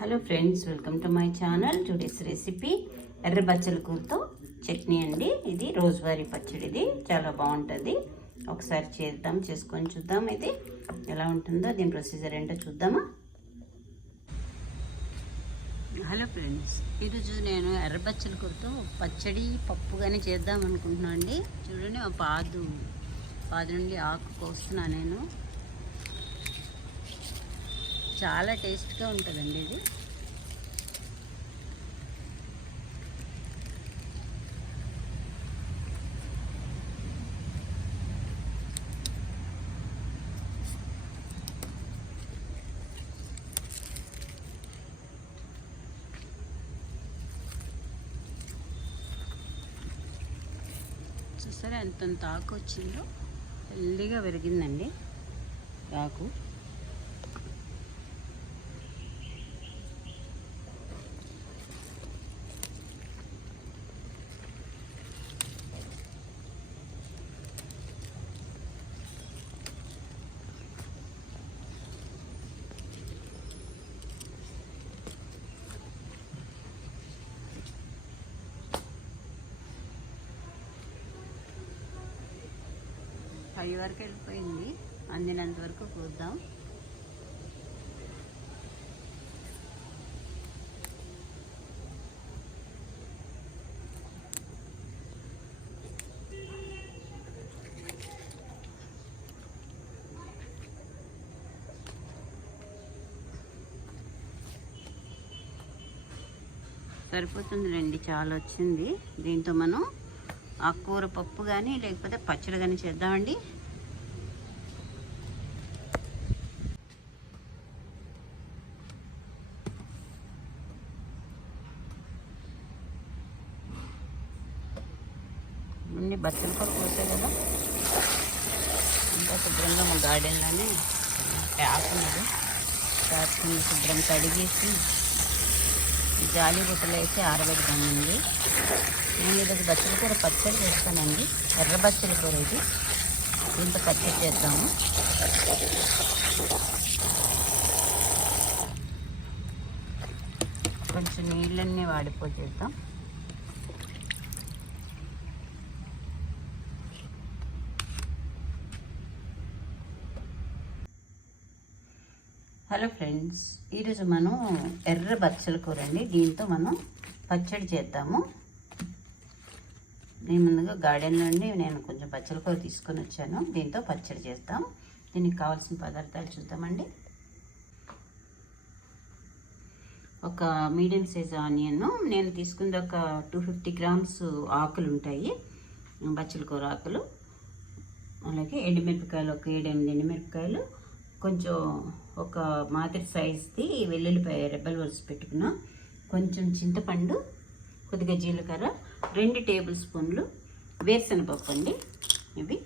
Hello friends welcome to my channel. Today's recipe ఎర్ర బచ్చల కూరతో చట్నీ అండి. ఇది రోజువారీ పచ్చడి ఇది. చాలా బాగుంటుంది. ఒకసారి చేద్దాం చేసుకొని చూద్దాం ఇది. ఎలా ఉంటుందో దీని ప్రొసీజర్ ఏంటో చూద్దామా? హలో ఫ్రెండ్స్ ఈరోజు నేను ఎర్ర బచ్చల కూరతో పచ్చడి పప్పు కానీ చేద్దాం అనుకుంటున్నాను అండి చూడండి పాదు పాదు నుండి ఆకు కోస్తున్నాను నేను. చాలా టేస్ట్గా ఉంటుందండి ఇది. చూసారా ఎంత ఆకు వచ్చిందో? హెల్దీగా పెరిగిందండి ఆకు. పై వరకు వెళ్ళిపోయింది. అందినంత వరకు చూద్దాం. సరిపోతుందిలేండి చాలా వచ్చింది. దీంతో మనం ఆకుకూర పప్పు కానీ లేకపోతే పచ్చడి కానీ చేద్దామండి. బచ్చల కూర కోసే కదా. ఇంకా శుభ్రంగా మా గార్డెన్లోనే ఆకున్నది కాచుకుని శుభ్రం కడిగేసి జాలి బుట్టలు వేసి ఆరబెడతానండి నేను ఇది బచ్చల కూర పచ్చడి చేస్తానండి. ఎర్ర బచ్చల కూర ఇది. దీంతో పచ్చడి చేద్దాము. కొంచెం నీళ్ళన్నీ వాడిపోచేద్దాం. హలో ఫ్రెండ్స్ ఈరోజు మనం ఎర్ర బచ్చల కూర అండి. దీంతో మనం పచ్చడి చేద్దాము. నేను ముందుగా గార్డెన్ నుండి నేను కొంచెం పచ్చల కూర తీసుకొని వచ్చాను. దీంతో పచ్చడి చేస్తాం దీనికి కావాల్సిన పదార్థాలు చూద్దామండి. ఒక మీడియం సైజ్ ఆనియన్ నేను తీసుకుంది ఒక టూ ఫిఫ్టీ గ్రామ్స్ ఆకులు ఉంటాయి బచ్చల కూర ఆకులు. అలాగే ఎండుమిరపకాయలు ఒక ఏడు ఎనిమిది ఎండుమిరపకాయలు కొంచెం ఒక మాదిరి సైజ్ది వెల్లుల్లిపాయ రెబ్బలు వరుస పెట్టుకున్న. కొంచెం చింతపండు కొద్దిగా జీలకర్ర రెండు టేబుల్ స్పూన్లు వేరుశనగపప్పు అండి. ఇవి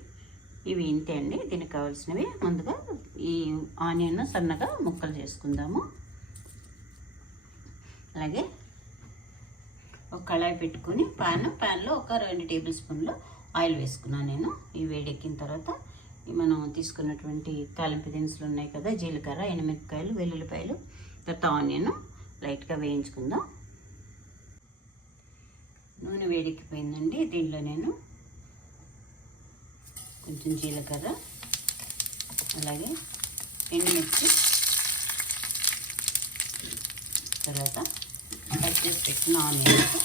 ఇవి ఇంతే అండి. దీనికి కావాల్సినవి ముందుగా ఈ ఆనియన్ సన్నగా ముక్కలు చేసుకుందాము. అలాగే ఒక కళాయి పెట్టుకొని పాన్ పాన్లో ఒక రెండు టేబుల్ స్పూన్లు ఆయిల్ వేసుకున్నాను నేను. ఈ వేడెక్కిన తర్వాత మనం తీసుకున్నటువంటి తాలింపు దినుసులు ఉన్నాయి కదా జీలకర్ర ఎనిమిదికాయలు వెల్లుల్లిపాయలు తర్వాత ఆనియన్ లైట్గా వేయించుకుందాం. నూనె వేడెక్కిపోయిందండి. దీనిలో నేను కొంచెం జీలకర్ర అలాగే ఎండుమిర్చి తర్వాత కట్ చేసి పెట్టిన ఆనియన్స్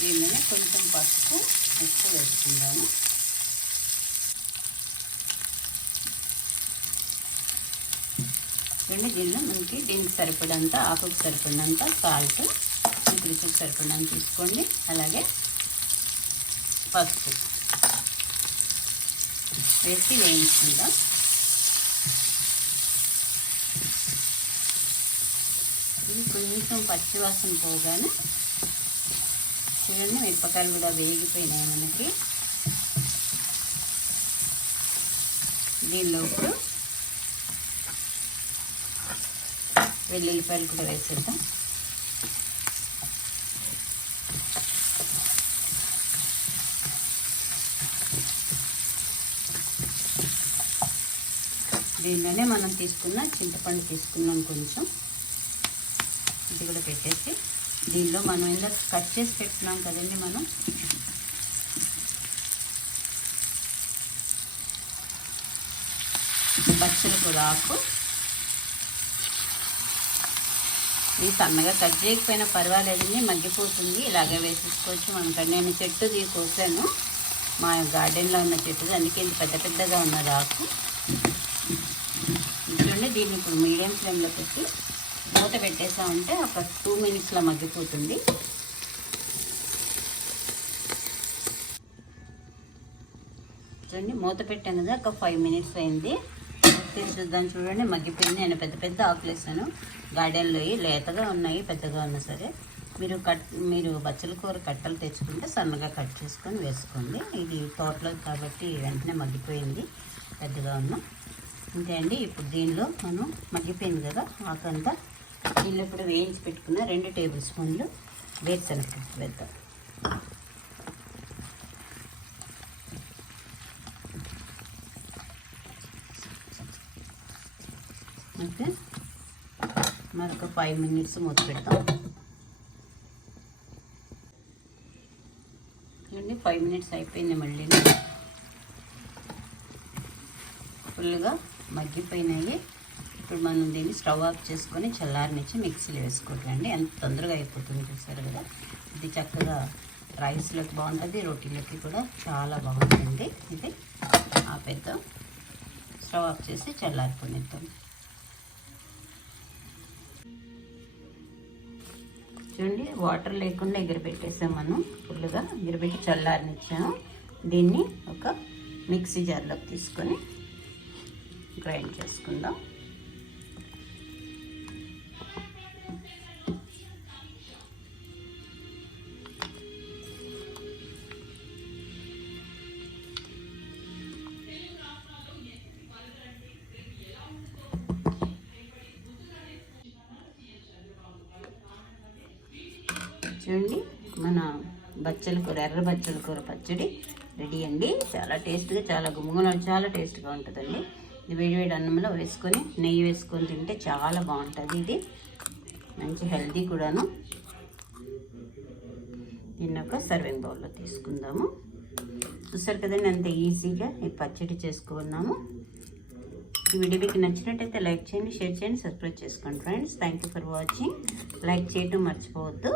దీనిలోనే కొంచెం పసుపు ఉప్పు వేసుకుందాము. రెండు గిన్నె మనకి దీనికి సరిపడంత ఆకుకు సరిపడినంత సాల్ట్ మీకు రుచికి సరిపడినంత తీసుకోండి. అలాగే పసుపు వేసి వేయించుకుందాం. కొంచెం పచ్చివాసన పోగానే చూడండి మిరపకాయలు కూడా వేగిపోయినాయి మనకి. దీనిలో ఇప్పుడు వెల్లుల్లిపాయలు కూడా వేసేద్దాం. దీనిలోనే మనం తీసుకున్న చింతపండు తీసుకున్నాం కొంచెం. ఇది కూడా పెట్టేసి దీనిలో మనం ఇందాక కట్ చేసి పెట్టుకున్నాం కదండి మనం. బచ్చల కూర ఇది సన్నగా కట్ చేయకపోయినా పర్వాలేదండి మగ్గిపోతుంది. ఇలాగే వేసేసుకోవచ్చు. మనకి నేను చెట్టు కోసాను. మా గార్డెన్లో ఉన్న చెట్టు అందుకే ఇంత పెద్ద పెద్దగా ఉన్నది ఆకు. చూడండి దీన్ని ఇప్పుడు మీడియం ఫ్లేమ్లో పెట్టి మూత పెట్టేసామంటే ఒక టూ మినిట్స్లో మగ్గిపోతుంది. చూడండి మూత పెట్టాను కదా ఒక ఫైవ్ మినిట్స్ అయింది. తీసి చూద్దాం చూడండి మగ్గిపోయింది. నేను పెద్ద పెద్ద ఆకులు వేసాను గార్డెన్లో లేతగా ఉన్నాయి పెద్దగా ఉన్నా సరే. మీరు కట్ మీరు బచ్చల కూర కట్టలు తెచ్చుకుంటే సన్నగా కట్ చేసుకొని వేసుకోండి. ఇది తోటలో కాబట్టి వెంటనే మగ్గిపోయింది. పెద్దగా ఉన్న. అంతే అండి. ఇప్పుడు దీనిలో మనం మగ్గిపోయింది కదా ఆకంతా దీనిలో ఇప్పుడు వేయించి పెట్టుకున్న రెండు టేబుల్ స్పూన్లు వేరుశనగపప్పు వేద్దాం. ఓకే మరొక ఫైవ్ మినిట్స్ మూత పెడతాం. చూడండి ఫైవ్ మినిట్స్ అయిపోయింది మళ్ళీ. ఫుల్గా మగ్గిపోయినాయి. ఇప్పుడు మనం దీన్ని స్టవ్ ఆఫ్ చేసుకొని చల్లారనిచ్చి మిక్సీలో వేసుకోవట్లండి ఎంత తొందరగా అయిపోతుంది చూసారు కదా? ఇది చక్కగా రైస్లోకి బాగుంటుంది రొటీలకి కూడా చాలా బాగుంటుంది. ఇది ఆపేద్దాం. స్టవ్ ఆఫ్ చేసి చల్లారిపోనిద్దాం. చూడండి వాటర్ లేకుండా ఎగిరిపెట్టేసాం మనం. ఫుల్గా ఎగిరిపెట్టి చల్లారనిచ్చాము. దీన్ని ఒక మిక్సీ జార్లోకి తీసుకొని గ్రైండ్ చేసుకుందాం. చూడండి మన బచ్చల కూర ఎర్ర బచ్చల కూర పచ్చడి రెడీ అండి. చాలా టేస్ట్గా చాలా గుమ్మగుమ చాలా టేస్ట్గా ఉంటుందండి. ఇది వేడి వేడి అన్నంలో వేసుకొని నెయ్యి వేసుకొని తింటే చాలా బాగుంటుంది ఇది. మంచి హెల్దీ కూడాను. దీన్ని ఒక సర్వింగ్ బౌల్లో తీసుకుందాము. చూసారు కదండి అంత ఈజీగా ఈ పచ్చడి చేసుకున్నాము. ఈ వీడియో మీకు నచ్చినట్టయితే లైక్ చేయండి షేర్ చేయండి సబ్స్క్రైబ్ చేసుకోండి friends. Thank you for watching like చేయటం మర్చిపోవద్దు.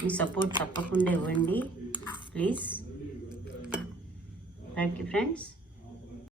మీ సపోర్ట్ తప్పకుండా ఇవ్వండి. Please thank you friends